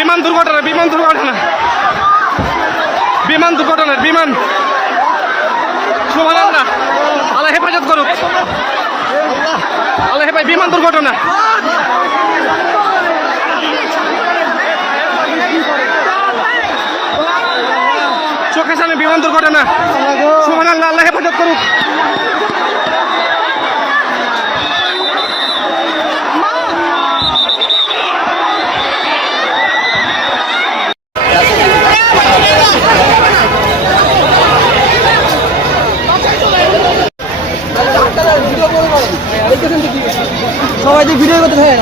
বিমান দুর্ঘটনা বিমান দুর্ঘটনা। বিমান দুর্ঘটনা, বিমান। সুমান আল্লাহ আল্লাহ হেফাজত করুক। আল্লাহ হেফাজ বিমান দুর্ঘটনা। চোখের সামনে বিমান দুর্ঘটনা। সুমান আল্লাহ আল্লাহ হেফাজত করুক। সবাই তো ভিডিও করতে থাকে